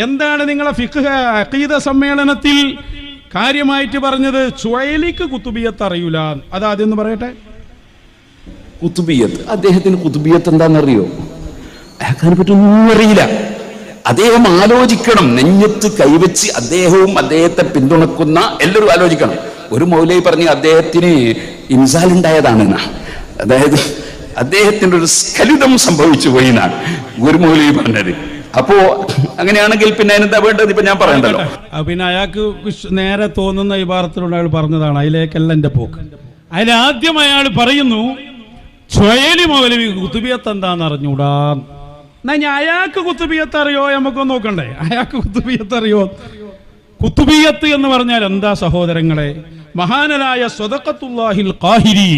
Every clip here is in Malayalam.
എന്താണ് നിങ്ങളെ ഫിഖ് അഖീദ സമ്മേളനത്തിൽ കാര്യമായിട്ട് പറഞ്ഞത്? ചുഴലിക്ക് കുത്തുബിയത്ത് അറിയൂല. അത് ആദ്യം ഒന്ന് പറയട്ടെ. കുത്തുബിയത്ത് അദ്ദേഹത്തിന് കുത്തുബിയത്ത് എന്താണെന്നറിയോ? അയാൾക്കതിനെ പറ്റി ഒന്നും അറിയില്ല. അദ്ദേഹം ആലോചിക്കണം. നെഞ്ഞത്ത് കൈവച്ച് അദ്ദേഹവും അദ്ദേഹത്തെ പിന്തുണക്കുന്ന എല്ലാവരും ആലോചിക്കണം. ഒരു മൗലൈ പറഞ്ഞ് അദ്ദേഹത്തിന് ഇൻസാൽ ഉണ്ടായതാണ്. അതായത് അദ്ദേഹത്തിന്റെ ഒരു സ്ഖലിതം സംഭവിച്ചു പോയിന്നാണ് ഒരു മൗലൈ പറഞ്ഞത്. അപ്പോ അങ്ങനെയാണെങ്കിൽ പിന്നെ അതിനെന്താ വേണ്ടത്? ഇപ്പൊ ഞാൻ പറയണ്ടല്ലോ. പിന്നെ അയാൾക്ക് നേരെ തോന്നുന്ന ഭാരത്തിലുള്ള അയാൾ പറഞ്ഞതാണ് അതിലേക്കല്ല എന്റെ പോക്ക്. അതിലാദ്യം അയാൾ പറയുന്നു ചുഴലി മൗലവി കുത്തുബിയത്ത് എന്താന്ന് അറിഞ്ഞൂടാ? എന്നാ ഞാൻ അയാൾക്ക് കുത്തുബിയത്ത് അറിയോ? നമുക്കൊന്ന് നോക്കണ്ടേ. അയാൾക്ക് കുത്തുബിയത്ത് അറിയോ? കുത്തുബിയത്ത് എന്ന് പറഞ്ഞാൽ എന്താ സഹോദരങ്ങളെ? മഹാനരായ സ്വതക്കത്തുല്ലാഹിൽ ഖാഹിരി.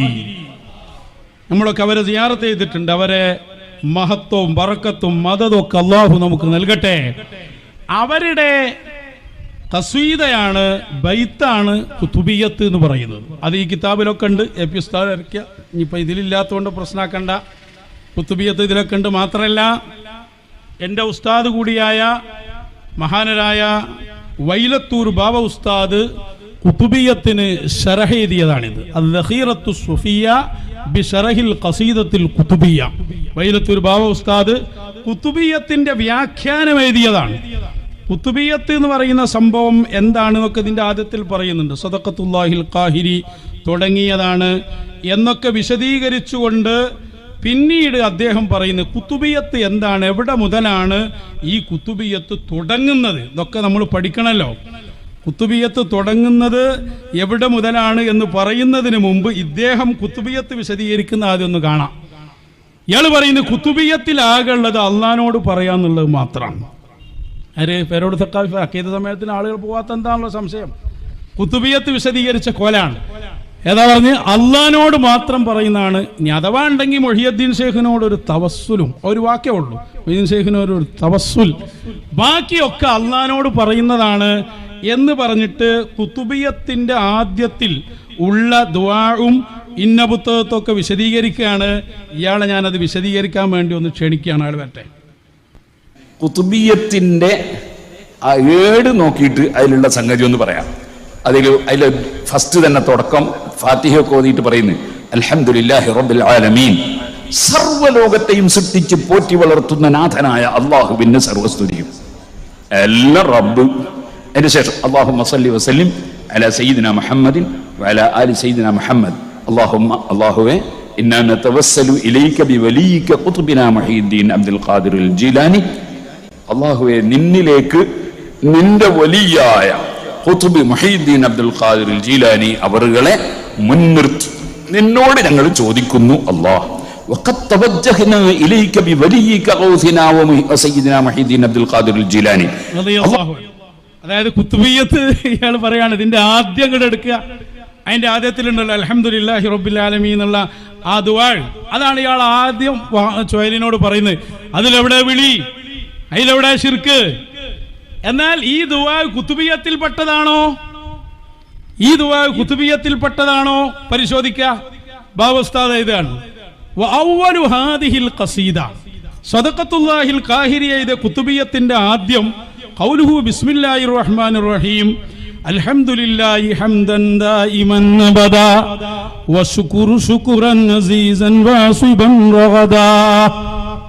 നമ്മളൊക്കെ അവരെ സിയാറത്ത് ചെയ്തിട്ടുണ്ട്. അവരെ മഹത്വവും വറക്കത്തും മതതും ഒക്കെ അള്ളാഹു നമുക്ക് നൽകട്ടെ. അവരുടെ തസ്വീതയാണ് ബൈത്താണ് കുത്തുബിയത്ത് എന്ന് പറയുന്നത്. അത് ഈ കിതാബിലൊക്കെ ഉണ്ട്. എ പി ഉസ്താദ് ഇറക്കിയ. ഇനിയിപ്പോൾ ഇതിലില്ലാത്തതുകൊണ്ട് പ്രശ്നമാക്കണ്ട കുത്തുബിയത്ത് ഇതിലൊക്കെ ഉണ്ട് മാത്രമല്ല എന്റെ ഉസ്താദ് കൂടിയായ മഹാനരായ വൈലത്തൂർ ബാബ ഉസ്താദ് കുത്തുബിയത്തിന് ഷറഹ് അഹീറത്തു സുഫിയ ബി ഷറഹിൽ കസീദത്തിൽ കുത്തുബിയ വൈലത്തൂർ ബാബ ഉസ്താദ് കുത്തുബിയത്തിന്റെ വ്യാഖ്യാനം എഴുതിയതാണ്. കുത്തുബിയത്ത് എന്ന് പറയുന്ന സംഭവം എന്താണ് എന്നൊക്കെ ഇതിന്റെ ആദ്യത്തിൽ പറയുന്നുണ്ട്. സദക്കത്തുല്ലാഹിൽ കാഹിരി തുടങ്ങിയതാണ് എന്നൊക്കെ വിശദീകരിച്ചുകൊണ്ട് പിന്നീട് അദ്ദേഹം പറയുന്നത് കുത്തുബിയത്ത് എന്താണ് എവിടെ മുതലാണ് ഈ കുത്തുബിയത്ത് തുടങ്ങുന്നത്? ഇതൊക്കെ നമ്മൾ പഠിക്കണമല്ലോ കുത്തുബിയത്ത് തുടങ്ങുന്നത് എവിടെ മുതലാണ് എന്ന് പറയുന്നതിന് മുമ്പ് ഇദ്ദേഹം കുത്തുബിയത്ത് വിശദീകരിക്കുന്ന ആദ്യം ഒന്ന് കാണാം. ഇയാൾ പറയുന്നത് കുത്തുബിയത്തിലാകുള്ളത് അള്ളഹാനോട് പറയാന്നുള്ളത് മാത്രമാണ് ആര് പേരോട് തക്കാഫി അക്കീത സമയത്തിന് ആളുകൾ പോവാത്ത എന്താണല്ലോ സംശയം? കുത്തുബിയത്ത് വിശദീകരിച്ച കോലാണ്. ഏതാ പറഞ്ഞ്? അള്ളഹാനോട് മാത്രം പറയുന്നതാണ്. ഇനി അഥവാ ഉണ്ടെങ്കിൽ മൊഹിയദ്ദീൻ ഷേഖിനോട് ഒരു തവസ്സുലും ഒരു വാക്കേ ഉള്ളൂ. മൊഹീദ്ദീൻ ഷേഖിനോട് ഒരു തവസ്സുൽ. ബാക്കിയൊക്കെ അള്ളഹാനോട് പറയുന്നതാണ്. എന്ന് പറഞ്ഞിട്ട് കുത്തുബിയത്തിന്റെ ആദ്യത്തിൽ ഉള്ള ദ്വാഴും ഇന്ന പുസ്തകത്തൊക്കെ വിശദീകരിക്കുകയാണ്. ഇയാളെ ഞാനത് വിശദീകരിക്കാൻ വേണ്ടി ഒന്ന് ക്ഷണിക്കുകയാണ് ആൾ വരട്ടെ. കുത്തുബിയത്തിന്റെ ആ ഏട് നോക്കിയിട്ട് അതിലുള്ള സംഗതി ഒന്ന് പറയാം. അതിൽ അതിൽ ഫസ്റ്റ് തന്നെ തുടക്കം ഫാത്തിഹ ഓതിയിട്ട് പറയുന്നു അൽഹംദുലില്ലാഹി റബ്ബിൽ ആലമീൻ. സർവലോകത്തെയും സൃഷ്ടിച്ച് പോറ്റി വളർത്തുന്ന നാഥനായ അള്ളാഹുവിന് സർവസ്തുതിയും എല്ലാം റബ്ബ് അതിന് ശേഷം അള്ളാഹു മസല്ലി വസല്ലിം അല സയ്യിദിന മുഹമ്മദിൻ വല ആലി സയ്യിദിന മുഹമ്മദ് അള്ളാഹുമ്മ അള്ളാഹുവെ إنا نتوسل إليك بوليك قطبنا محي الدين عبد القادر الجيلاني അള്ളാഹുവെ നിന്നിലേക്ക് നിന്റെ വലിയായ ഖുത്ബ് മുഹീദ്ദീൻ അബ്ദുൽ ഖാദിർ ജീലാനി അവറുകളെ മുൻനിർത്തി നിന്നോട് ഞങ്ങൾ ചോദിക്കുന്നു അള്ളാഹ് وقد توجهنا إليك بوليك غوثنا وسيدنا محي الدين عبد القادر الجيلاني റളിയല്ലാഹു അൻഹു. അതായത് കുത്തുബിയത്ത് ഇയാൾ പറയാണ് ഇതിന്റെ ആദ്യം കൂടെ എടുക്കുക. അതിന്റെ ആദ്യത്തിലുണ്ടല്ലോ അൽഹംദുലില്ലാഹി റബ്ബിൽ ആലമീൻ എന്നുള്ള ആ ദുവാൾ അതാണ് ഇയാൾ ആദ്യം ചോയലിനോട് പറയുന്നത്. അതിലെവിടെ വിളി? അതിലെവിടെ ഷിർക്ക് എന്നാൽ ഈ ദുആ കുത്തുബിയത്തിൽപ്പെട്ടതാണോ ഈ ദുആ കുത്തുബിയത്തിൽപ്പെട്ടതാണോ പരിശോധിക്കുക ബാബുസ്താദ് വഅവ്വലു ഹാദിഹിൽ ഖസീദ. സദഖത്തുല്ലാഹിൽ കാഹിരി എഴുതിയ കുത്തുബിയത്തിന്റെ ആദ്യം ഖൗലുഹു ബിസ്മില്ലാഹിർ റഹ്മാനിർ റഹീം അൽഹംദുലില്ലാഹി ഹംദൻ ദായിമൻ അബദാ. വശുക്റു ശുക്റൻ അസീസൻ വാസിബൻ റഗദാ.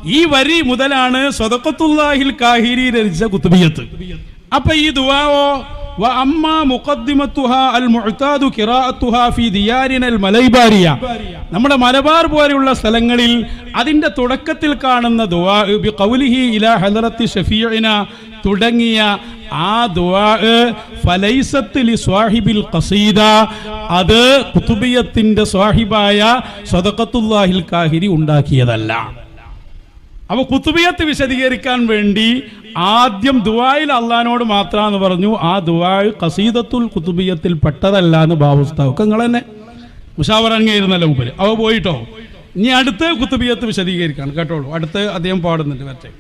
ഈ വരി മുതലാണ് സദഖത്തുല്ലാഹിൽ കാഹിരി രചിച്ച കുത്തുബിയത്ത് അപ്പൊ ഈ ദുആവോ നമ്മുടെ മലബാർ പോലെയുള്ള സ്ഥലങ്ങളിൽ അതിന്റെ തുടക്കത്തിൽ കാണുന്ന തുടങ്ങിയ ആ സ്വാഹിബിൽ ഖസീദ അത് കുത്തുബിയത്തിന്റെ സ്വാഹിബായ സദഖത്തുല്ലാഹിൽ കാഹിരി ഉണ്ടാക്കിയതല്ല. അപ്പൊ കുത്തുബിയത്ത് വിശദീകരിക്കാൻ വേണ്ടി ആദ്യം ദുബായിൽ അള്ളഹാനോട് മാത്രാന്ന് പറഞ്ഞു ആ ദുബായ് കസീദത്തുൽ കുത്തുബിയത്തിൽ പെട്ടതല്ല എന്ന് ബാബുസ്താവ് നിങ്ങൾ തന്നെ മുഷാവറങ്ങായിരുന്നല്ലോ മുമ്പിൽ അവ പോയിട്ടോ? ഇനി അടുത്ത കുത്തുബിയത്ത് വിശദീകരിക്കാണ് കേട്ടോളൂ. അടുത്ത് അദ്ദേഹം പാടുന്നുണ്ട് വരട്ടെ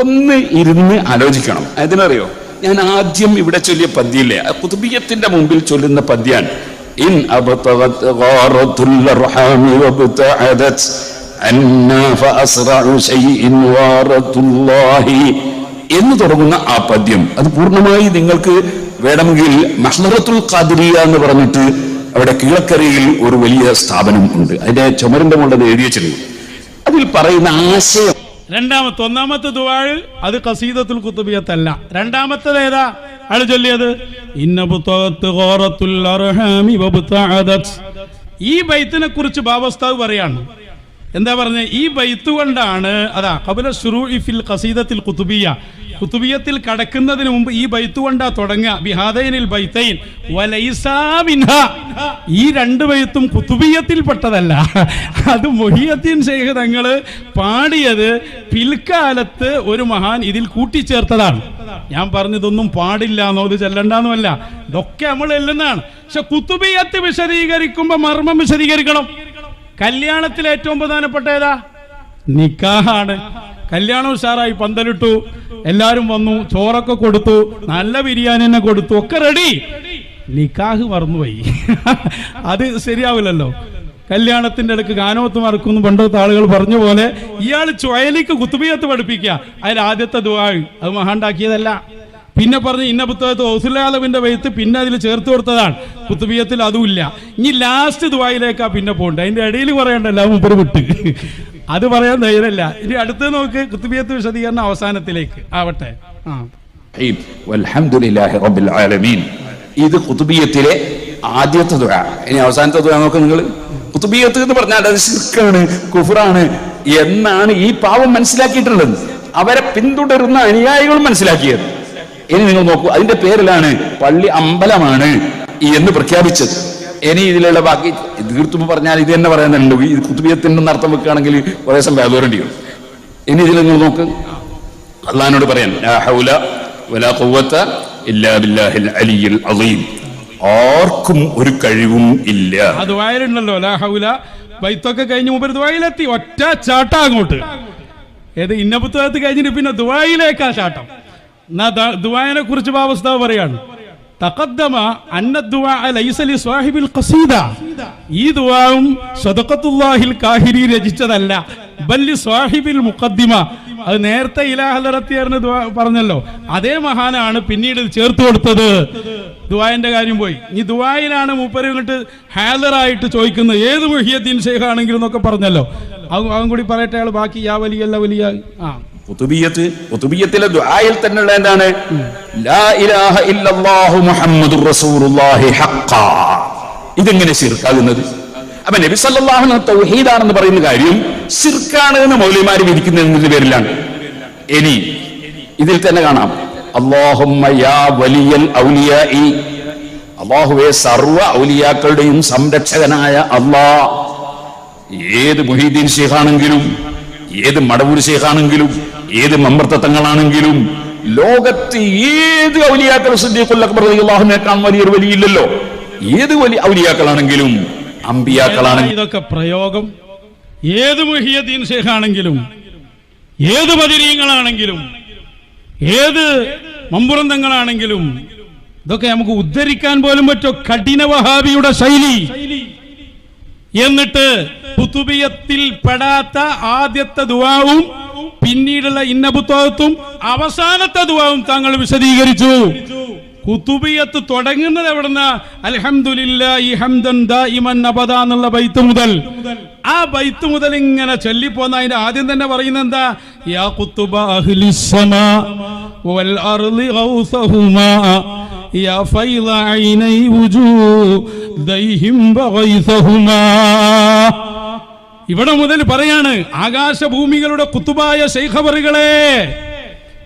ഒന്ന് ഇരുന്ന് ആലോചിക്കണം. അതിനറിയോ? ഞാൻ ആദ്യം ഇവിടെ ചൊല്ലിയ പദ്യയില്ലേ കുത്തുബിയത്തിന്റെ മുമ്പിൽ ചൊല്ലുന്ന പദ്യാണ് ഇൻ അന്നാ എന്ന് തുടങ്ങുന്ന ആ പദ്യം. അത് പൂർണമായി നിങ്ങൾക്ക് വേണമെങ്കിൽ മഹ്ലറത്തുൽ ഖാദിരിയ എന്ന് പറഞ്ഞിട്ട് അവിടെ കിഴക്കരയിൽ ഒരു വലിയ സ്ഥാപനം ഉണ്ട്. അതിന്റെ ചുമരിന്റെ മുകളിൽ എഴുതി വെച്ചിട്ടുണ്ട്. അതിൽ പറയുന്ന ആശയം രണ്ടാമത്തെ ഒന്നാമത്തെ ദുവാഴ് അത് കസീദത്തുൽ കുത്തുബിയത്തല്ല രണ്ടാമത്തേത് ഏതാ? അയാൾ ചൊല്ലിയത്. ഈ ബൈത്തിനെ കുറിച്ച് ബാബസ്താവ് പറയാണ്. എന്താ പറഞ്ഞ? ഈ ബൈത്ത് കൊണ്ടാണ് അതാ കബല ഷുറൂഇ ഫിൽ ഖസീദത്തിൽ കുത്തുബിയ കുത്തുബിയത്തിൽ കടക്കുന്നതിന് മുമ്പ് ഈ ബൈത്ത് കൊണ്ടാ തുടങ്ങുക. ബിഹാദൈനിൽ ബൈത്തൈൻ. ഈ രണ്ട് ബൈത്തും കുത്തുബിയത്തിൽപ്പെട്ടതല്ല അത് മൊഹിയത്തിൻ ശേഖ് തങ്ങൾ പാടിയത് പിൽക്കാലത്ത് ഒരു മഹാൻ ഇതിൽ കൂട്ടിച്ചേർത്തതാണ്. ഞാൻ പറഞ്ഞതൊന്നും പാടില്ല എന്നോ ഇത് ചെല്ലണ്ടെന്നുമല്ല. ഇതൊക്കെ നമ്മൾ എല്ലുന്നതാണ്. പക്ഷെ കുത്തുബിയത്ത് വിശദീകരിക്കുമ്പോ മർമ്മം വിശദീകരിക്കണം. കല്യാണത്തിൽ ഏറ്റവും പ്രധാനപ്പെട്ട ഏതാ? നിക്കാഹാണ്. കല്യാണം ഉഷാറായി പന്തലിട്ടു. എല്ലാരും വന്നു ചോറൊക്കെ കൊടുത്തു നല്ല ബിരിയാണി തന്നെ കൊടുത്തു. ഒക്കെ റെഡി. നിക്കാഹ് മറന്നുപോയി. അത് ശരിയാവില്ലല്ലോ. കല്യാണത്തിന്റെ ഇടയ്ക്ക് ഗാനോത്ത് മറക്കുന്നു പണ്ടത്തെ ആളുകൾ പറഞ്ഞ പോലെ ഇയാൾ ചുഴലിക്ക് കുത്തുബിയത്ത് പഠിപ്പിക്കുക. അതിൽ ആദ്യത്തെ ദുവാഴ് അത് മഹാണ്ടാക്കിയതല്ല. പിന്നെ പറഞ്ഞ് ഇന്ന പുസ്തകത്ത് ഔസുലാലവിന്റെ വയത്ത് പിന്നെ അതിൽ ചേർത്ത് കൊടുത്തതാണ്. കുത്തുബിയത്തിൽ അതുമില്ല. ഇനി ലാസ്റ്റ് ദുബായിലേക്കാ പിന്നെ പോകണ്ട അതിന്റെ ഇടയിൽ പറയണ്ടല്ലോ മുമ്പ് വിട്ട്. അത് പറയാൻ ധൈര്യമല്ല. ഇനി അടുത്ത് നോക്ക് കുത്തുബിയത്ത് വിശദീകരണം അവസാനത്തിലേക്ക്. ആവട്ടെ. ഇത് കുത്തുബിയത്തിലെ ആദ്യത്തെ ദുആ. ഇനി അവസാനത്തെ ദുആ നോക്ക് നിങ്ങൾ കുത്തുബിയത്ത് എന്ന് പറഞ്ഞാൽ അത് ശിർക്കാണ് കുഫറാണ് എന്നാണ് ഈ പാവം മനസ്സിലാക്കിയിട്ടുള്ളത്. അവരെ പിന്തുടരുന്ന അനുയായികളും മനസ്സിലാക്കിയത്. ഇനി നിങ്ങൾ നോക്കൂ അതിന്റെ പേരിലാണ് പള്ളി അമ്പലമാണ് എന്ന് പ്രഖ്യാപിച്ചത്. ഇനി ഇതിലുള്ള ബാക്കി തീർത്തുമ്പോ പറഞ്ഞാൽ ഇത് തന്നെ പറയാനുണ്ട്. ഈ കുത്തുബിയത്തിന്റെ അർത്ഥം വെക്കുകയാണെങ്കിൽ കുറേ സമയം വേദോരേണ്ടി വരും. ഇനി ഇതിൽ നിങ്ങൾ നോക്ക്. അള്ളഹാനോട് പറയാൻ ആർക്കും ഒരു കഴിവും ഇല്ല. ആ ദുബായിലുണ്ടല്ലോ ലാ ഹൗല. ബൈത്തൊക്കെ കഴിഞ്ഞ് മുമ്പ് ദുബായിലെത്തി ഒറ്റ ചാട്ട അങ്ങോട്ട്. ഏത് ഇന്ന പുസ്തകത്ത് കഴിഞ്ഞിട്ട് പിന്നെ ദുബായിലേക്കാ ചാട്ടം. എന്നാ ദുബായിനെ കുറിച്ച് ബാബസ്താവ് പറയാണ്. തഖദ്ദമ ഖസീദ. ഈ ദുആവും സദഖത്തുല്ലാഹിൽ കാഹിരി രചിച്ചതല്ല. ബല്ലി സ്വാഹിബിൽ മുഖദ്ദിമ. അത് നേരത്തെ ഇലാഹലറത്തിയായിരുന്നു ദുആ പറഞ്ഞല്ലോ. അതേ മഹാനാണ് പിന്നീട് ചേർത്ത് കൊടുത്തത്. ദുബായിന്റെ കാര്യം പോയി. ഈ ദുബായിലാണ് മൂപ്പര് ഇങ്ങോട്ട് ഹാലറായിട്ട് ചോദിക്കുന്നത്. ഏത് മുഹിയദ്ദീൻ ഷെയ്ഖ് ആണെങ്കിലും എന്നൊക്കെ പറഞ്ഞല്ലോ. അത് കൂടി പറയട്ടെ അയാൾ ബാക്കി യാ വലിയ ആ. കുത്തുബിയത്ത് കുത്തുബിയത്തിലെ ദുആയിൽ എന്താണ് ലാ ഇലാഹ ഇല്ലല്ലാഹു റസൂലുള്ളാഹി ഇതെങ്ങനെ ശിർക്കാകുന്നത്? അപ്പൊ നബി സല്ലാഹു തൗഹീദാണെന്ന് പറയുന്ന കാര്യം സിർക്കാണ് എന്ന് മൗലിമാര് വിധിക്കുന്നതിന്റെ പേരിലാണ് ഇനി ഇതിൽ തന്നെ കാണാം. അള്ളാഹുവെ സർവ ഔലിയാക്കളുടെയും സംരക്ഷകനായ അള്ളാ ഏത് മൊഹീദ്ദീൻ ഷെയ്ഖാണെങ്കിലും ഏത് മടവൂർ ഷെയ്ഖാണെങ്കിലും ഏത് മമ്പർത്തങ്ങളാണെങ്കിലും ലോകത്ത് ഏത് ഔലിയാക്കൾ സിദ്ദീഖുൽ അക്ബർ വലിയ വലിയൊരു വലിയില്ലല്ലോ. ഏത് വലിയ ഔലിയാക്കളാണെങ്കിലും അമ്പിയാക്കളാണെങ്കിലും ഇതൊക്കെ പ്രയോഗം. ഏത് മുഹിയദ്ദീൻ ഷേഖ് ആണെങ്കിലും ഏത് ബദിരീങ്ങളാണെങ്കിലും ഏത് മമ്പുറന്തങ്ങളാണെങ്കിലും ഇതൊക്കെ നമുക്ക് ഉദ്ധരിക്കാൻ പോലും പറ്റും? കഠിന വഹാബിയുടെ ശൈലി. എന്നിട്ട് പുതുബിയത്തിൽ പെടാത്ത ആദ്യത്തെ ദുവാവും പിന്നീടുള്ള ഇന്ന പുസ്തകത്തും അവസാനത്തെ ദുവാവും താങ്കൾ വിശദീകരിച്ചു. കുത്തുബിയത്ത് തുടങ്ങുന്നത് എവിടുന്ന? അലഹമുല്ല ബൈത്ത് മുതൽ. ആ ബൈത്ത് മുതൽ ഇങ്ങനെ ചൊല്ലിപ്പോന്ന അതിന്റെ ആദ്യം തന്നെ പറയുന്നത് എന്താ? യാ കുത്തുബ വൽ അർളി യാ ബഗൈസഹുമാ. ഇവിടെ മുതൽ പറയാണ് ആകാശഭൂമികളുടെ കുത്തുബായ ശൈഖബറുകളെ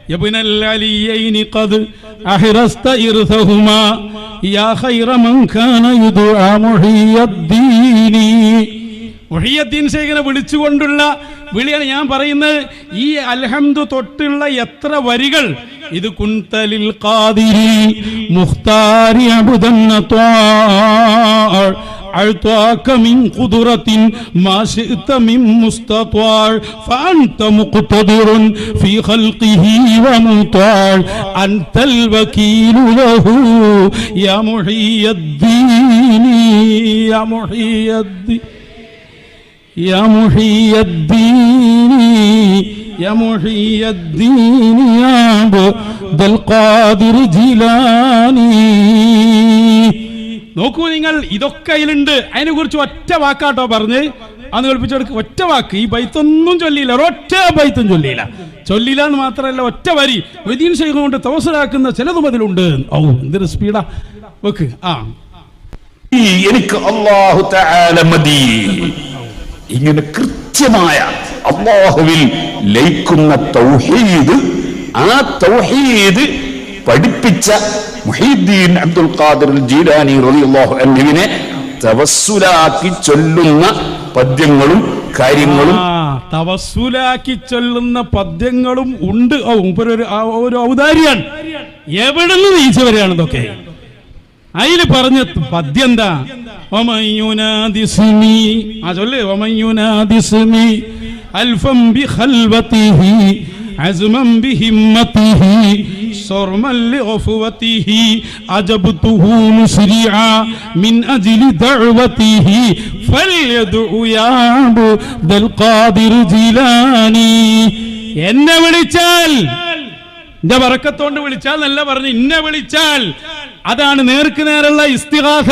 يا العليين قد أحرست إرثهما يا خير من كان يدعى محي الدين മുഹിയദ്ദീൻ ശേഖനെ വിളിച്ചുകൊണ്ടുള്ള വിളിയാണ് ഞാൻ പറയുന്നത് ഈ അൽഹംദു തൊട്ടുള്ള എത്ര വരികൾ ഇത് കുന്തലിൽ ഖാദിരി മുഖ്താരി അബുദന്ന ത്വാൾ أعطاك من قدرة ما شئت من مستطاع فأنت مقتدر في خلقه ومطاع أنت الوكيل له يا محي الدين يا محي الدين يا محي الدين يا محيي الدين يا عبد القادر جيلاني നോക്കൂ നിങ്ങൾ ഇതൊക്കെ അതിലുണ്ട് അതിനെ കുറിച്ച് ഒറ്റ വാക്കാട്ടോ പറഞ്ഞ് അന്ന് കേൾപ്പിച്ചെടുക്ക് ഒറ്റ വാക്ക് ഈ ബൈത്തൊന്നും ചൊല്ലിയില്ല ഒരൊറ്റ ബൈത്തും ചൊല്ലിയില്ല ചൊല്ലിയില്ല എന്ന് മാത്രമല്ല ഒറ്റ വരി വൈദ്യൻ ശൈഖം കൊണ്ട് തവസലാക്കുന്ന ചിലതും അതിലുണ്ട് ഓ എന്തൊരു സ്പീഡാ വെക്ക് ആ ഈ എനിക്ക് അള്ളാഹു തആല മതി ഇങ്ങനെ കൃത്യമായ അള്ളാഹുവിൽ ലയിക്കുന്ന തൗഹീദ് ആ തൗഹീദ് പഠിപ്പിച്ച മുഹീദ്ദീൻ അബ്ദുൽ ഖാദിർ ജീലാനി റളിയല്ലാഹു അൻഹുവിനെ തവസ്സുലാക്കി ചൊല്ലുന്ന പദ്യങ്ങളും കാര്യങ്ങളും തവസ്സുലാക്കി ചൊല്ലുന്ന പദ്യങ്ങളും ഉണ്ട്. ഒരു ഔദാര്യാണ് എവിടെ നിന്ന് നീച്ചവരെയാണ് ഇതൊക്കെ? അതില് പറഞ്ഞ പദ്യം എന്താ ഒമയുനാദിസ്മി ആ ചൊല്ല് ഒമയുനാദിസ്മി അൽഫം ബി ഖൽവതിഹി عزما بهمته صرما لغفوته أجبته مسرعا من أجل دعوته فليدع يا عبد القادر جيلاني എന്നെ വിളിച്ചാൽ എന്റെ വറക്കത്തോണ്ട് വിളിച്ചാൽ നല്ല പറഞ്ഞു ഇന്നെ വിളിച്ചാൽ അതാണ് നേർക്ക് നേരുള്ള ഇസ്തിഹാസ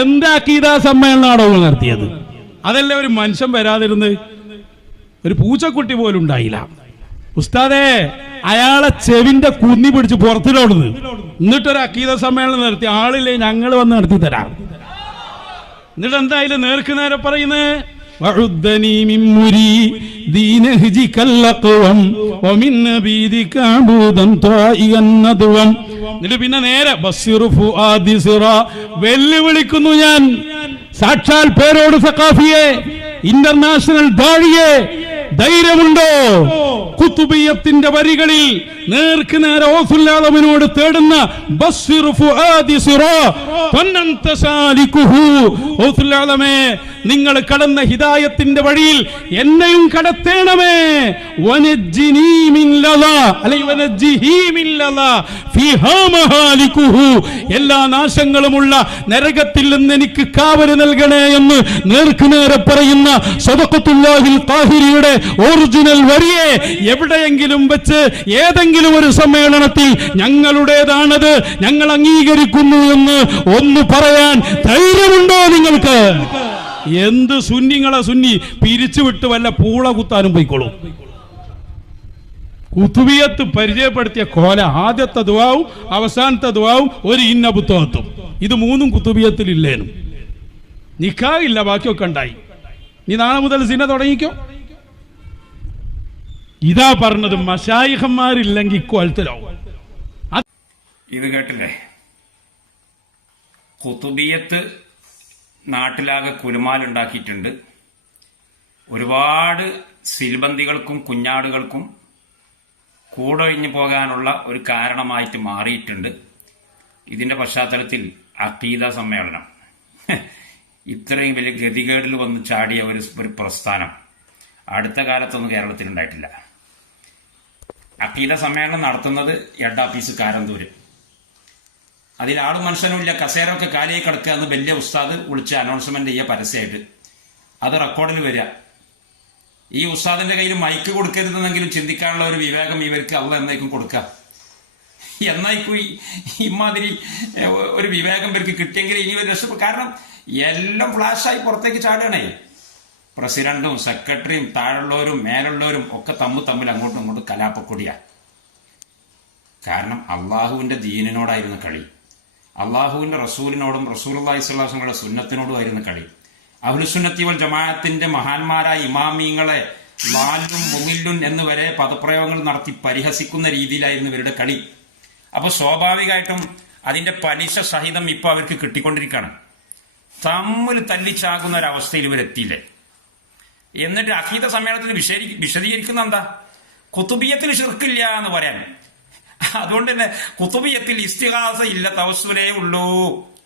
എന്താ അക്കീദാ സമ്മേളനമാണോ നടത്തിയത്? അതല്ല ഒരു മനുഷ്യൻ വരാതിരുന്ന് ഒരു പൂച്ചക്കുട്ടി പോലും ഉണ്ടായില്ല. ഉസ്താദേ അയാളെ ചെവിന്റെ കുന്നി പിടിച്ച് പുറത്തിലോടുന്നത് എന്നിട്ടൊരു അക്കീത സമ്മേളനം നടത്തി. ആളില്ലേ ഞങ്ങൾ വന്ന് നടത്തി തരാം എന്നിട്ട് എന്തായാലും നേർക്ക് നേരെ പറയുന്നത് وعدني من مريدين هجك الأقوم ومن نبيذك عبودا طائيا ندوم എന്നിട്ട് പിന്നെ നേരെ ബസ്സിറു ഫുആദി സിറ വെല്ലുവിളിക്കുന്നു ഞാൻ സാക്ഷാൽ പേരോട് സഖാഫിയെ ഇന്റർനാഷണൽ ദാഴിയെ ധൈര്യമുണ്ടോ? കുത്തുബിയത്തിന്റെ വരികളിൽ നേർക്ക് നേരെ ഓസുല്ലാദമിനോട് തേടുന്ന നിങ്ങൾ കടന്ന ഹിദായത്തിന്റെ വഴിയിൽ എന്നെയും കടത്തേണമേ. എല്ലാ നാശങ്ങളുമുള്ള നരകത്തിൽ നിന്ന് എനിക്ക് കാവൽ നൽകണേ എന്ന് നേർക്കുനേരെ പറയുന്ന സദക്കത്തുല്ലാഹിൽ താഹിരിയുടെ ഒറിജിനൽ വരിയെ എവിടെയെങ്കിലും വെച്ച് ഏതെങ്കിലും ഒരു സമ്മേളനത്തിൽ ഞങ്ങളുടേതാണത് ഞങ്ങൾ അംഗീകരിക്കുന്നു എന്ന് ഒന്ന് പറയാൻ ധൈര്യമുണ്ടോ നിങ്ങൾക്ക്? എന്ത് സുന്നിങ്ങളെ സുന്നി? പിരിച്ചുവിട്ട് വല്ല പൂള കുത്താനും പോയിക്കോളൂ. കുത്തുബിയത്ത് പരിചയപ്പെടുത്തിയ കോല ആദ്യത്തെ ദുവാവും അവസാനത്തെ ദുവാവും ഒരു ഇന്ന പുസ്തകത്തും ഇത് മൂന്നും കുത്തുബിയത്തിൽ ഇല്ലേനും. നിക്കായില്ല ബാക്കിയൊക്കെ ഉണ്ടായി. നീ നാളെ മുതൽ സിന തുടങ്ങിക്കോ. ഇതാ പറഞ്ഞത് മഷായിഹന്മാരില്ലെങ്കിൽ ഇക്കോലത്തിലാവും ഇത് കേട്ടില്ലേ? കുത്തുബിയത്ത് നാട്ടിലാകെ കുലുമാലുണ്ടാക്കിയിട്ടുണ്ട്. ഒരുപാട് സിൽബന്തികൾക്കും കുഞ്ഞാടുകൾക്കും കൂടൊഴിഞ്ഞു പോകാനുള്ള ഒരു കാരണമായിട്ട് മാറിയിട്ടുണ്ട്. ഇതിന്റെ പശ്ചാത്തലത്തിൽ അഖീദ സമ്മേളനം. ഇത്രയും വലിയ ഗതികേടിൽ വന്ന് ചാടിയ ഒരു ഒരു പ്രസ്ഥാനം അടുത്ത കാലത്തൊന്നും കേരളത്തിൽ ഉണ്ടായിട്ടില്ല അക്കീദ സമ്മേളനം നടത്തുന്നത് ഓഫീസ് കാരന്തൂര് അതിൽ ആളും മനുഷ്യനുമില്ല കസേരൊക്കെ കാലിയായി കിടക്കുക എന്ന് വലിയ ഉസ്താദ് വിളിച്ച് അനൗൺസ്മെന്റ് ചെയ്യുക പരസ്യമായിട്ട് അത് റെക്കോർഡിൽ വരിക. ഈ ഉസ്താദിന്റെ കയ്യിൽ മൈക്ക് കൊടുക്കരുതെന്നെങ്കിലും ചിന്തിക്കാനുള്ള ഒരു വിവേകം ഇവർക്ക് അല്ല എന്നേക്കും കൊടുക്കുക. എന്നായിക്കും ഇമാതിരി ഒരു വിവേകം ഇവർക്ക് കിട്ടിയെങ്കിൽ ഇനി ഒരു രക്ഷപ്പെടും കാരണം എല്ലാം ഫ്ലാഷായി പുറത്തേക്ക് ചാടുകയാണേ. പ്രസിഡന്റും സെക്രട്ടറിയും താഴെയുള്ളവരും മേലുള്ളവരും ഒക്കെ തമ്മു തമ്മിൽ അങ്ങോട്ടും ഇങ്ങോട്ടും കലാപ്പക്കൊടിയാ കാരണം അള്ളാഹുവിന്റെ ദീനിനോടായിരുന്നു കളി. അള്ളാഹുവിന്റെ റസൂലിനോടും റസൂൽ സുന്നത്തിനോടും സുന്നത്തിനോടുമായിരുന്നു കളി. അഹുലുസുന്നത്തി വൽ ജമാഅത്തിന്റെ മഹാന്മാരായ ഇമാമിങ്ങളെ ലാലും മുങ്ങില്ലും എന്ന് വരെ പദപ്രയോഗങ്ങൾ നടത്തി പരിഹസിക്കുന്ന രീതിയിലായിരുന്നു ഇവരുടെ കളി. അപ്പോൾ സ്വാഭാവികമായിട്ടും അതിന്റെ പലിശ സഹിതം ഇപ്പൊ അവർക്ക് കിട്ടിക്കൊണ്ടിരിക്കുകയാണ്. തമ്മിൽ തല്ലിച്ചാകുന്ന ഒരവസ്ഥയിൽ ഇവരെത്തിയില്ലേ? എന്നിട്ട് അഖീദ സമ്മേളനത്തിൽ വിശദീ വിശദീകരിക്കുന്ന എന്താ? കുത്തുബിയത്തിൽ ഷിർക്കില്ല എന്ന് പറയാൻ. അതുകൊണ്ട് തന്നെ കുത്തുബിയത്തിൽ ഇസ്തിഹാസ ഇല്ല തവസ്സുലേ ഉള്ളൂ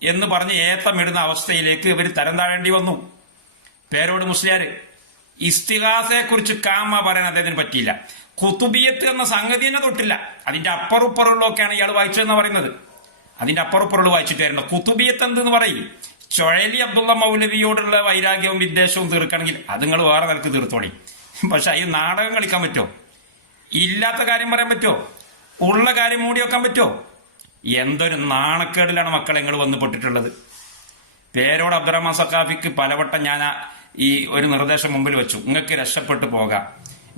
എന്ന് പറഞ്ഞ് ഏത്തമിടുന്ന അവസ്ഥയിലേക്ക് ഇവർ തരം താഴേണ്ടി വന്നു. പേരോട് മുസ്ലിയാര് ഇസ്തിഹാസയെ കുറിച്ച് കാമ പറയാൻ അദ്ദേഹത്തിന് പറ്റിയില്ല. കുത്തുബിയത്ത് എന്ന സംഗതി തന്നെ തൊട്ടില്ല. അതിന്റെ അപ്പറുപ്പറുള്ളൊക്കെയാണ് ഇയാൾ വായിച്ചതെന്ന് പറയുന്നത്. അതിന്റെ അപ്പറുപ്പറുള്ള വായിച്ചിട്ടായിരുന്നു. കുത്തുബിയത്ത് എന്തെന്ന് പറയും? ചുഴലി അബ്ദുള്ള മൗലവിയോടുള്ള വൈരാഗ്യവും വിദ്വേഷവും തീർക്കണമെങ്കിൽ അത് നിങ്ങൾ വേറെ നിലയ്ക്ക് തീർത്തോളി. പക്ഷെ ഈ നാടകം കളിക്കാൻ പറ്റുമോ? ഇല്ലാത്ത കാര്യം പറയാൻ പറ്റുമോ? ഉള്ള കാര്യം മൂടി വെക്കാൻ പറ്റുമോ? എന്തൊരു നാണക്കേടിലാണ് മക്കളെ നിങ്ങൾ വന്ന് പെട്ടിട്ടുള്ളത്. പേരോട് അബ്ദുറഹ്മാൻ സക്കാഫിക്ക് പലവട്ടം ഞാൻ ഈ ഒരു നിർദ്ദേശം മുമ്പിൽ വെച്ചു. നിങ്ങൾക്ക് രക്ഷപ്പെട്ടു പോകാം.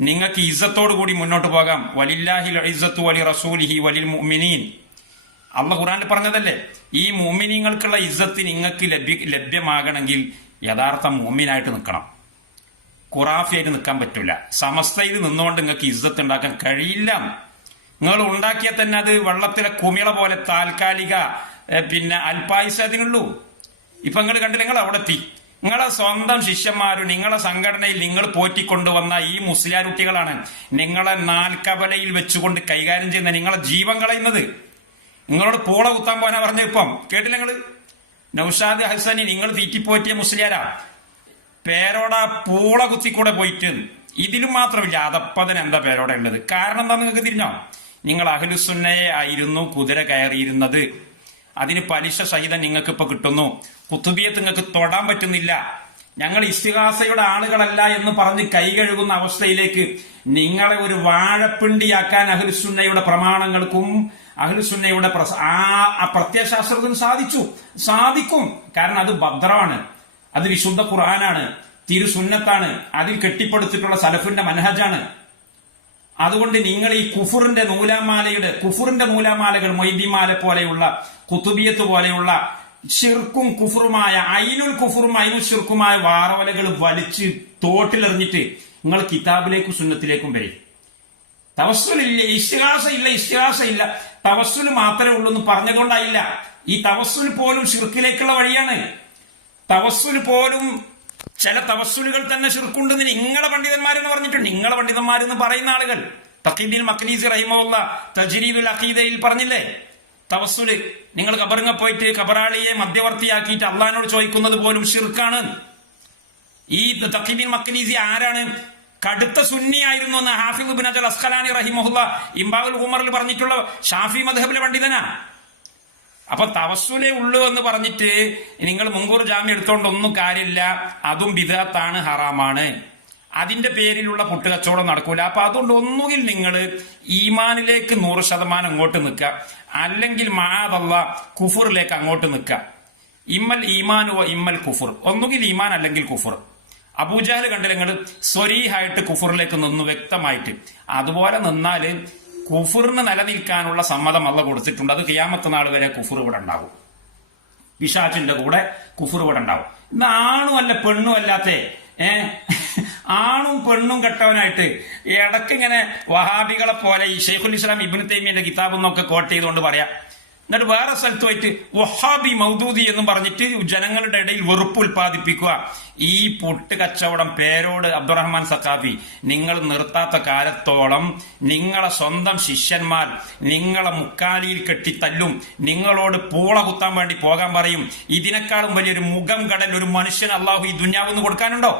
നിങ്ങൾക്ക് ഇസ്സത്തോടു കൂടി മുന്നോട്ട് പോകാം. വലില്ലാഹി ഇസ്സത്തു വലി റസൂലിഹി വലിൽ മുഅ്മിനീൻ. അള്ള ഖുറാനിൽ പറഞ്ഞതല്ലേ? ഈ മോമിനിങ്ങൾക്കുള്ള ഇസ്സത്ത് നിങ്ങൾക്ക് ലഭ്യ ലഭ്യമാകണമെങ്കിൽ യഥാർത്ഥ മോമിനായിട്ട് നിൽക്കണം. ഖുറാഫിയായിട്ട് നിൽക്കാൻ പറ്റില്ല സമസ്തയിൽ നിന്നുകൊണ്ട് നിങ്ങൾക്ക് ഇസ്സത്ത് ഉണ്ടാക്കാൻ കഴിയില്ല. നിങ്ങൾ ഉണ്ടാക്കിയാൽ തന്നെ അത് വെള്ളത്തിലെ കുമിള പോലെ താൽക്കാലിക പിന്നെ അൽപായുസ അതിനുള്ളൂ ഇപ്പൊ നിങ്ങൾ കണ്ടില്ല? നിങ്ങൾ അവിടെ എത്തി. നിങ്ങളെ സ്വന്തം ശിഷ്യന്മാരും നിങ്ങളെ സംഘടനയിൽ നിങ്ങൾ പോറ്റിക്കൊണ്ടുവന്ന ഈ മുസ്ലിയാർ കുട്ടികളാണ് നിങ്ങളെ നാൽക്കവലയിൽ വെച്ചുകൊണ്ട് കൈകാര്യം ചെയ്യുന്ന നിങ്ങളെ ജീവൻ കളയുന്നത്. നിങ്ങളോട് പൂള കുത്താൻ പോകാനാ പറഞ്ഞ ഇപ്പം. കേട്ടില്ല നിങ്ങൾ? നൌഷാദ് ഹസനി നിങ്ങൾ തീറ്റിപ്പോറ്റിയ മുസ്ലിയാരാ. പേരോട പൂള കുത്തിക്കൂടെ പോയിട്ട് ഇതിലും മാത്രമില്ല അതപ്പതിന് എന്താ പേരോടെ ഉള്ളത്? കാരണം എന്താ നിങ്ങൾക്ക് തിരിഞ്ഞോ? നിങ്ങൾ അഹ്ലുസുന്നയെ ആയിരുന്നു കുതിര കയറിയിരുന്നത്. അതിന് പലിശ സഹിതം നിങ്ങൾക്ക് ഇപ്പൊ കിട്ടുന്നു. കുത്തുബിയത്ത് നിങ്ങൾക്ക് തൊടാൻ പറ്റുന്നില്ല. ഞങ്ങൾ ഇസ്തിഹാസയുടെ ആളുകളല്ല എന്ന് പറഞ്ഞ് കൈ കഴുകുന്ന അവസ്ഥയിലേക്ക് നിങ്ങളെ ഒരു വാഴപ്പിണ്ടിയാക്കാൻ അഹ്ലുസുന്നയുടെ പ്രമാണങ്ങൾക്കും അഹ്ലുസുന്നയുടെ പ്രസ- ആ പ്രത്യയശാസ്ത്രത്തിനും സാധിച്ചു. സാധിക്കും. കാരണം അത് ഭദ്രമാണ് അത് വിശുദ്ധ ഖുർആനാണ്. തിരുസുന്നത്താണ് അതിൽ കെട്ടിപ്പടുത്തിട്ടുള്ള സലഫിന്റെ മനഹജാണ് അതുകൊണ്ട് നിങ്ങൾ ഈ കുഫുറിന്റെ നൂലാമാലയുടെ കുഫുറിന്റെ നൂലാമാലകൾ മൊയ്തിമാല പോലെയുള്ള കുത്തുബിയത്ത് പോലെയുള്ള ഷിർക്കും കുഫറുമായ അയിനുൽ കുഫറും അയിനുൽ ഷിർക്കുമായ വാറവലകൾ വലിച്ച് തോട്ടിലെറിഞ്ഞിട്ട് നിങ്ങൾ കിതാബിലേക്കും സുന്നത്തിലേക്കും വരും. തവസ്സുലില്ല ഇസ്തിഹാസ ഇല്ല ഇസ്തിഹാസ ഇല്ല തവസ്സുൽ മാത്രമേ ഉള്ളൂ എന്ന് പറഞ്ഞതുകൊണ്ടായില്ല ഈ തവസ്സുൽ പോലും ഷിർക്കിലേക്കുള്ള വഴിയാണ്. തവസ്സുൽ പോലും ചില തവസ്സുലുകൾ തന്നെ ഷിർക്കുണ്ടെന്ന് നിങ്ങളെ പണ്ഡിതന്മാരെന്ന് പറഞ്ഞിട്ടുണ്ട്. നിങ്ങളെ പണ്ഡിതന്മാരെന്ന് പറയുന്ന ആളുകൾ. തഖീദീൽ മഖ്ലീസി റഹിമുള്ള തജ്രീബുൽ അഖീദയിൽ പറഞ്ഞില്ലേ? തവസ്സുൽ നിങ്ങൾ കബറിങ്ങ പോയിട്ട് കബറാളിയെ മധ്യവർത്തിയാക്കിയിട്ട് അള്ളഹാനോട് ചോദിക്കുന്നത് പോലും ഷിർക്കാണ് ഈ തഖീബിൻ മഖ്നീസി ആരാണ്? കടുത്ത സുന്നിയായിരുന്നു എന്ന് ഹാഫിദ് ബിൻ അജൽ അസ്ഖലാനി റഹിമുല്ല ഇംബാവുൽ ഉമറിൽ പറഞ്ഞിട്ടുള്ള ഷാഫി മധബിലെ പണ്ഡിതനാ. അപ്പൊ തവസ്സുലേ ഉള്ളൂ എന്ന് പറഞ്ഞിട്ട് നിങ്ങൾ മുൻകൂർ ജാമ്യം എടുത്തോണ്ട് ഒന്നും കാര്യമില്ല. അതും വിധത്താണ് ഹറാമാണ്. അതിന്റെ പേരിലുള്ള പുട്ടുകച്ചവടം നടക്കൂല. അപ്പൊ അതുകൊണ്ട് ഒന്നുകിൽ നിങ്ങൾ ഈമാനിലേക്ക് നൂറ് ശതമാനം അങ്ങോട്ട് നിൽക്കുക. അല്ലെങ്കിൽ മാതല്ല കുഫറിലേക്ക് അങ്ങോട്ട് നിൽക്കുക. ഇമ്മൽ ഈമാൻ വ ഇമ്മൽ കുഫുർ. ഒന്നുകിൽ ഈമാൻ അല്ലെങ്കിൽ കുഫുർ. അബൂജാഹൽ കണ്ടില്ല? നിങ്ങൾ സ്വരീഹായിട്ട് കുഫറിലേക്ക് നിന്നു വ്യക്തമായിട്ട്. അതുപോലെ നിന്നാൽ കുഫറിന് നിലനിൽക്കാനുള്ള സമ്മതം അല്ല കൊടുത്തിട്ടുണ്ട്. അത് കിയാമത്ത് നാൾ വരെ കുഫർ ഇവിടെ ഉണ്ടാവും. പിശാച്ചിന്റെ കൂടെ കുഫർ ഇവിടെ ഉണ്ടാവും. ഇന്ന് ആണും അല്ല പെണ്ണും അല്ലാത്തേ ഏ? ആണും പെണ്ണും കെട്ടവനായിട്ട് ഇടയ്ക്ക് ഇങ്ങനെ വഹാബികളെ പോലെ ഈ ഷെയ്ഖുൽ ഇസ്ലാം ഇബിൻ തൈമിയുടെ കിതാബ് എന്നൊക്കെ കോട്ട് ചെയ്തുകൊണ്ട് പറയാം. എന്നിട്ട് വേറെ സ്ഥലത്ത് പോയിട്ട് വഹാബി മൗദൂദി എന്ന് പറഞ്ഞിട്ട് ജനങ്ങളുടെ ഇടയിൽ വെറുപ്പ് ഉൽപ്പാദിപ്പിക്കുക. ഈ പൊട്ട് കച്ചവടം പേരോട് അബ്ദുറഹ്മാൻ സക്കാഫി നിങ്ങൾ നിർത്താത്ത കാലത്തോളം നിങ്ങളെ സ്വന്തം ശിഷ്യന്മാർ നിങ്ങളെ മുക്കാലിയിൽ കെട്ടിത്തല്ലും നിങ്ങളോട് പൂള കുത്താൻ വേണ്ടി പോകാൻ പറയും. ഇതിനേക്കാളും വലിയൊരു മുഖം കടൽ ഒരു മനുഷ്യൻ അള്ളാഹു ഈ ദുന്യാവെന്ന് കൊടുക്കാനുണ്ടോ?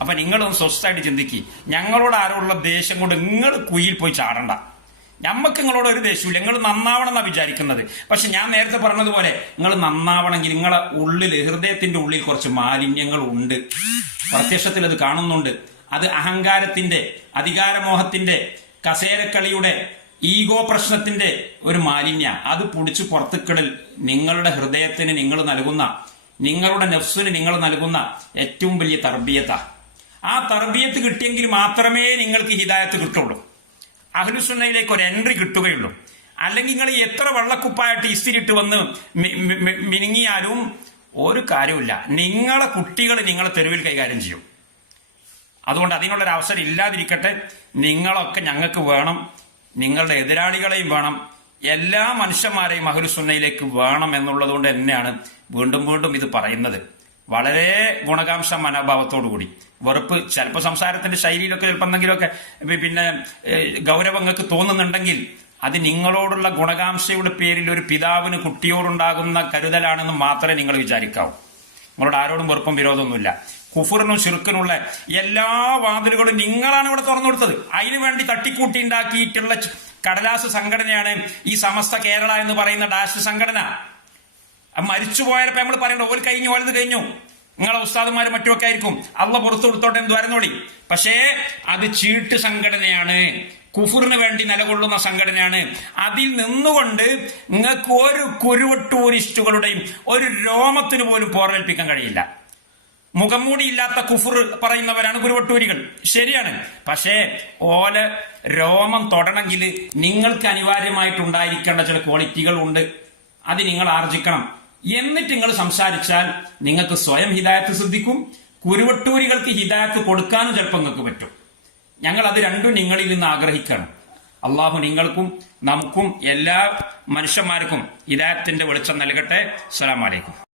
അപ്പൊ നിങ്ങളൊന്ന് സ്വസ്ഥമായിട്ട് ചിന്തിക്കുക ഞങ്ങളോട് ആരോടുള്ള ദേഷ്യം കൊണ്ട് നിങ്ങൾ കുയിൽ പോയി ചാടണ്ട. ഞമ്മക്ക് നിങ്ങളോട് ഒരു ദേഷ്യമില്ല നിങ്ങൾ നന്നാവണം എന്നാ വിചാരിക്കുന്നത്. പക്ഷെ ഞാൻ നേരത്തെ പറഞ്ഞതുപോലെ നിങ്ങൾ നന്നാവണമെങ്കിൽ നിങ്ങളെ ഉള്ളിൽ ഹൃദയത്തിന്റെ ഉള്ളിൽ കുറച്ച് മാലിന്യങ്ങൾ ഉണ്ട്. പ്രത്യക്ഷത്തിൽ അത് കാണുന്നുണ്ട്. അത് അഹങ്കാരത്തിന്റെ അധികാരമോഹത്തിന്റെ കസേരക്കളിയുടെ ഈഗോ പ്രശ്നത്തിന്റെ ഒരു മാലിന്യ. അത് പൊടിച്ചു പുറത്തുക്കളിൽ നിങ്ങളുടെ ഹൃദയത്തിന് നിങ്ങൾ നൽകുന്ന നിങ്ങളുടെ നെഫ്സിന് നിങ്ങൾ നൽകുന്ന ഏറ്റവും വലിയ തർബീയത്താണ് ആ തർബീയത്ത് കിട്ടിയെങ്കിൽ മാത്രമേ നിങ്ങൾക്ക് ഹിദായത്ത് കിട്ടുള്ളൂ. അഹ്ലുസുന്നയിലേക്ക് ഒരു എൻട്രി കിട്ടുകയുള്ളൂ. അല്ലെങ്കിൽ നിങ്ങൾ എത്ര വെള്ളക്കുപ്പായിട്ട് ഇസ്തിരിട്ട് വന്ന് മിനുങ്ങിയാലും ഒരു കാര്യമില്ല നിങ്ങളെ കുട്ടികൾ നിങ്ങളെ തെരുവിൽ കൈകാര്യം ചെയ്യും. അതുകൊണ്ട് അതിനുള്ളൊരു അവസരം ഇല്ലാതിരിക്കട്ടെ. നിങ്ങളൊക്കെ ഞങ്ങൾക്ക് വേണം. നിങ്ങളുടെ എതിരാളികളെയും വേണം. എല്ലാ മനുഷ്യന്മാരെയും അഹുലുസുന്നയിലേക്ക് വേണം എന്നുള്ളതുകൊണ്ട് തന്നെയാണ് വീണ്ടും വീണ്ടും ഇത് പറയുന്നത്. വളരെ ഗുണകാംക്ഷ മനോഭാവത്തോടു കൂടി വെറുപ്പ് ചിലപ്പോൾ സംസാരത്തിന്റെ ശൈലിയിലൊക്കെ ചിലപ്പോൾ എന്തെങ്കിലുമൊക്കെ പിന്നെ ഗൗരവങ്ങൾക്ക് തോന്നുന്നുണ്ടെങ്കിൽ അത് നിങ്ങളോടുള്ള ഗുണകാംക്ഷയുടെ പേരിൽ ഒരു പിതാവിന് കുട്ടിയോടുണ്ടാകുന്ന കരുതലാണെന്ന് മാത്രമേ നിങ്ങൾ വിചാരിക്കാവൂ. നിങ്ങളോട് ആരോടും വെറുപ്പും വിരോധമൊന്നുമില്ല. കുഫറിനും ഷിർക്കിനുള്ള എല്ലാ വാതിലുകളും നിങ്ങളാണ് ഇവിടെ തുറന്നു കൊടുത്തത്. അതിനു വേണ്ടി തട്ടിക്കൂട്ടി ഉണ്ടാക്കിയിട്ടുള്ള കടലാസ് സംഘടനയാണ് ഈ സമസ്ത കേരള എന്ന് പറയുന്ന ഡാഷ് സംഘടന. മരിച്ചു പോയപ്പോ നമ്മൾ പറയണ്ട ഒരു കഴിഞ്ഞു ഓലത് കഴിഞ്ഞു. നിങ്ങളെ ഉസ്താദുമാരും മറ്റുമൊക്കെ ആയിരിക്കും. അള്ള പുറത്തു കൊടുത്തോട്ടെ എന്ന് വരുന്നോളി പക്ഷേ അത് ചീട്ട് സംഘടനയാണ്. കുഫുറിന് വേണ്ടി നിലകൊള്ളുന്ന സംഘടനയാണ്. അതിൽ നിന്നുകൊണ്ട് നിങ്ങൾക്ക് ഒരു കുരുവട്ടൂരിസ്റ്റുകളുടെയും ഒരു രോമത്തിന് പോലും പോറലേൽപ്പിക്കാൻ കഴിയില്ല. മുഖംമൂടി ഇല്ലാത്ത കുഫുർ പറയുന്നവരാണ് കുരുവട്ടൂരികൾ. ശരിയാണ്. പക്ഷേ ഓല രോമം തൊടണമെങ്കിൽ നിങ്ങൾക്ക് അനിവാര്യമായിട്ടുണ്ടായിരിക്കേണ്ട ചില ക്വാളിറ്റികൾ ഉണ്ട്. അത് നിങ്ങൾ ആർജിക്കണം. എന്നിട്ട് നിങ്ങൾ സംസാരിച്ചാൽ നിങ്ങൾക്ക് സ്വയം ഹിദായത്ത് ശ്രദ്ധിക്കും കുരുവട്ടൂരികൾക്ക് ഹിദായത്ത് കൊടുക്കാനും ചിലപ്പോൾ നിങ്ങൾക്ക് പറ്റും. ഞങ്ങൾ അത് രണ്ടും നിങ്ങളിൽ നിന്ന് ആഗ്രഹിക്കണം. അള്ളാഹു നിങ്ങൾക്കും നമുക്കും എല്ലാ മനുഷ്യന്മാർക്കും ഹിദായത്തിന്റെ വെളിച്ചം നൽകട്ടെ. അസ്സലാമലൈക്കും